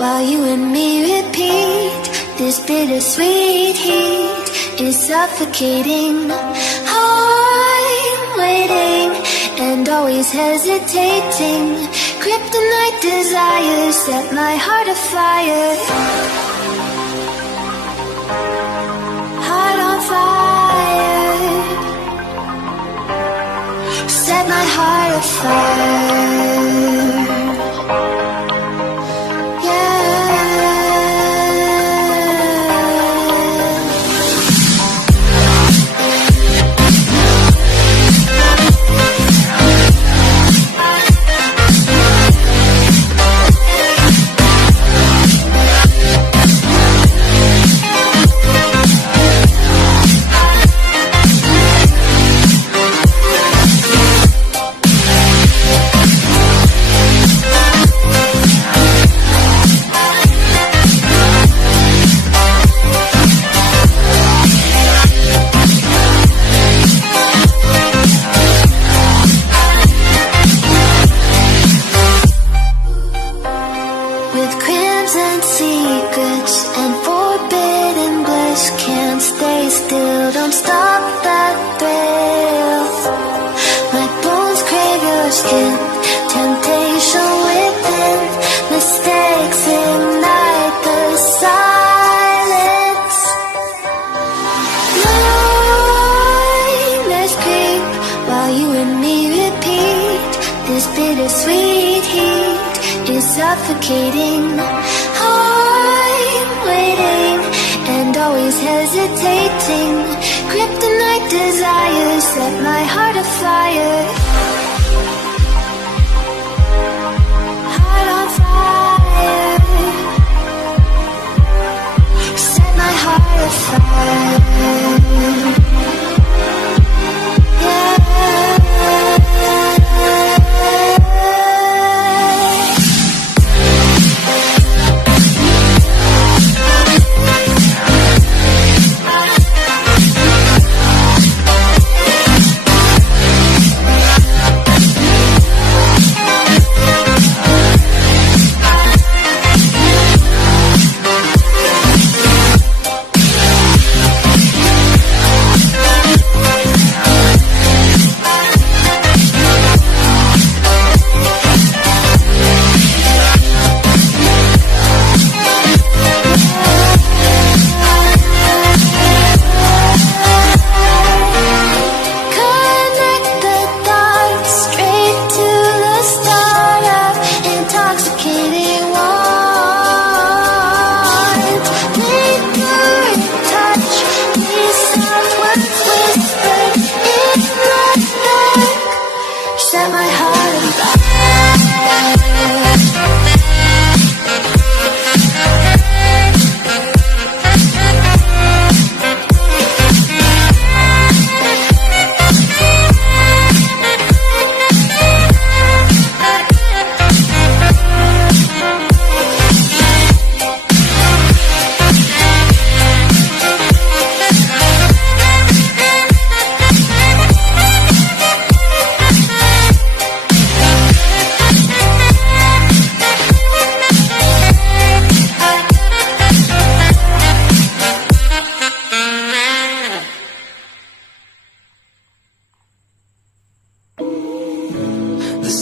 while you and me repeat. This bittersweet heat is suffocating. I'm waiting and always hesitating. Kryptonite desires set my heart afire. Heart on fire. Set my heart afire. Suffocating. I'm waiting and always hesitating. Kryptonite desires set my heart afire. Heart on fire. Set my heart afire.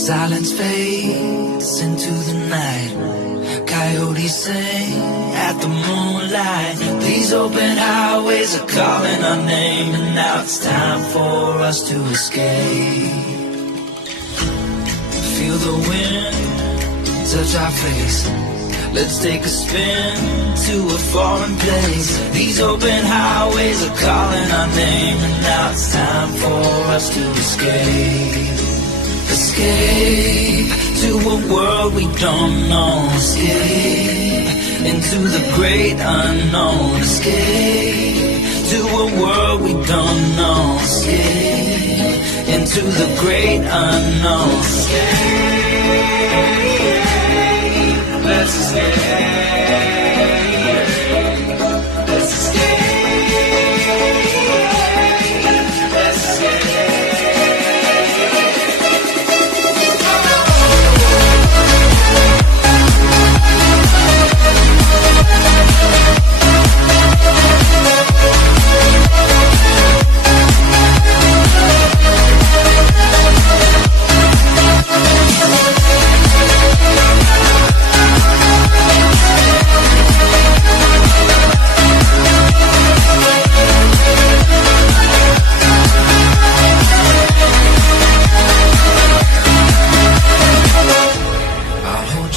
Silence fades into the night. Coyotes sing at the moonlight. These open highways are calling our name, and now it's time for us to escape. Feel the wind touch our face. Let's take a spin to a foreign place. These open highways are calling our name, and now it's time for us to escape. Escape to a world we don't know. Escape into the great unknown. Escape to a world we don't know. Escape into the great unknown. Escape, let's escape. Let's escape. Let's escape.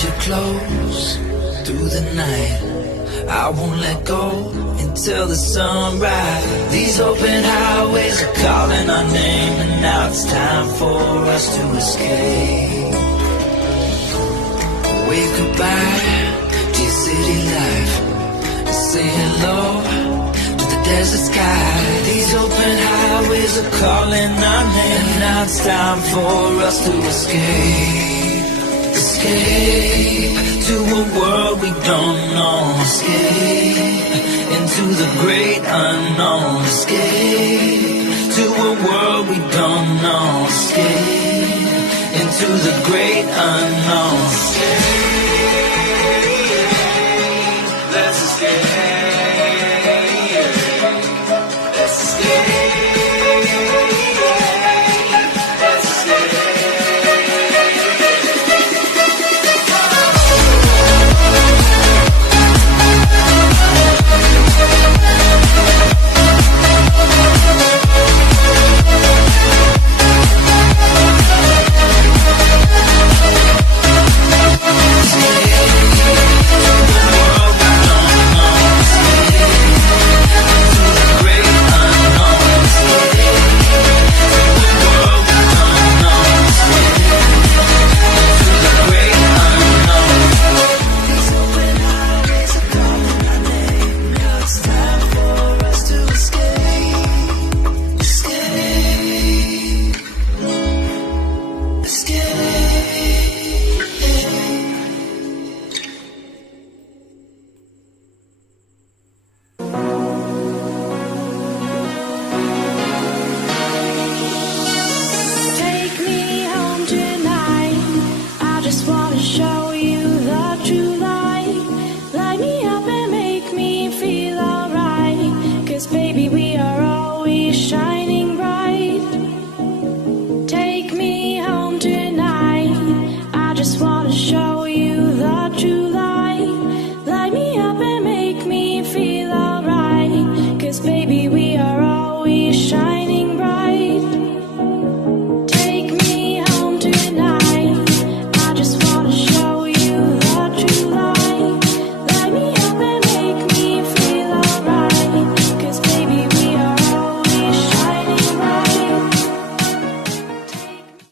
you close through the night. I won't let go until the sunrise. These open highways are calling our name, and now it's time for us to escape. Wave goodbye to your city life, and say hello to the desert sky. These open highways are calling our name, and now it's time for us to escape. Escape to a world we don't know. Escape into the great unknown. Escape to a world we don't know. Escape into the great unknown.